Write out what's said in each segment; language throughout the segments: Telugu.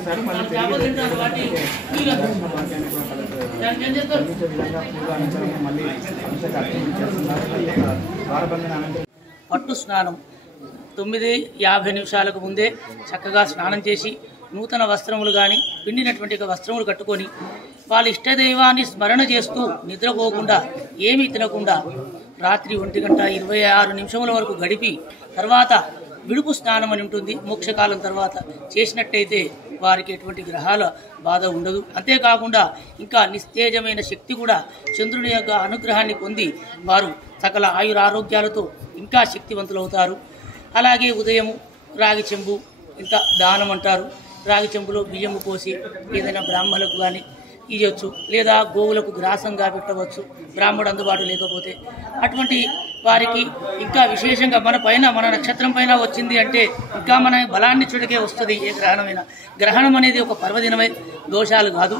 చేశారు. మళ్ళీ పట్టు స్నానం 9:50 నిమిషాలకు ముందే చక్కగా స్నానం చేసి నూతన వస్త్రములు కానీ పిండినటువంటి వస్త్రములు కట్టుకొని వాళ్ళ ఇష్టదైవాన్ని స్మరణ చేస్తూ నిద్రపోకుండా ఏమీ తినకుండా రాత్రి 1:26 వరకు గడిపి తర్వాత విడుపు స్నానం అని ఉంటుంది. మోక్షకాలం తర్వాత చేసినట్టయితే వారికి ఎటువంటి గ్రహాల బాధ ఉండదు. అంతేకాకుండా ఇంకా నిస్తేజమైన శక్తి కూడా చంద్రుని యొక్క అనుగ్రహాన్ని పొంది వారు సకల ఆయురారోగ్యాలతో ఇంకా శక్తివంతులవుతారు. అలాగే ఉదయము రాగి చెంబు ఇంత దానం అంటారు. రాగి చెంబులో బియ్యము పోసి ఏదైనా బ్రాహ్మణులకు కానీ ఇవ్వచ్చు, లేదా గోవులకు గ్రాసంగా పెట్టవచ్చు బ్రాహ్మణుడు అందుబాటు లేకపోతే. అటువంటి వారికి ఇంకా విశేషంగా మన నక్షత్రం పైన వచ్చింది అంటే ఇంకా మన బలాన్ని చుడికే వస్తుంది. ఏ గ్రహణమైనా గ్రహణం అనేది ఒక పర్వదినమే, దోషాలు కాదు.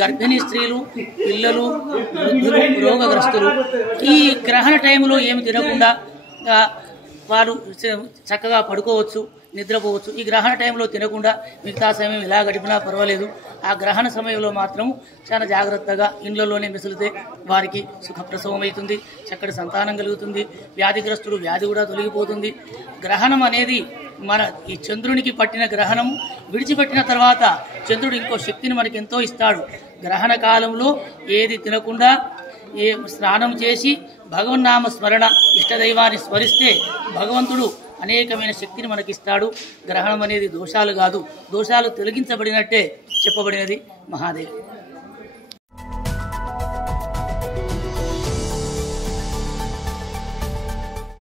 గర్భిణీ స్త్రీలు, పిల్లలు, వృద్ధులు, రోగగ్రస్తులు ఈ గ్రహణ టైంలో ఏమి తినకుండా వారు చక్కగా పడుకోవచ్చు, నిద్రపోవచ్చు. ఈ గ్రహణ టైంలో తినకుండా మిగతా సమయం ఎలా గడిపినా పర్వాలేదు. ఆ గ్రహణ సమయంలో మాత్రం చాలా జాగ్రత్తగా ఇండ్లలోనే మెసులితే వారికి సుఖప్రసవం అవుతుంది, చక్కటి సంతానం కలుగుతుంది. వ్యాధిగ్రస్తుడు వ్యాధి కూడా తొలగిపోతుంది. గ్రహణం అనేది ఈ చంద్రునికి పట్టిన గ్రహణం విడిచిపెట్టిన తర్వాత చంద్రుడు ఇంకో శక్తిని మనకి ఎంతో ఇస్తాడు. గ్రహణ కాలంలో ఏది తినకుండా స్నానం చేసి భగవన్నామ స్మరణ ఇష్టదైవాన్ని స్మరిస్తే భగవంతుడు అనేకమైన శక్తిని మనకిస్తాడు. గ్రహణం అనేది దోషాలు కాదు, దోషాలు తొలగించబడినట్టే చెప్పబడినది మహాదేవ్.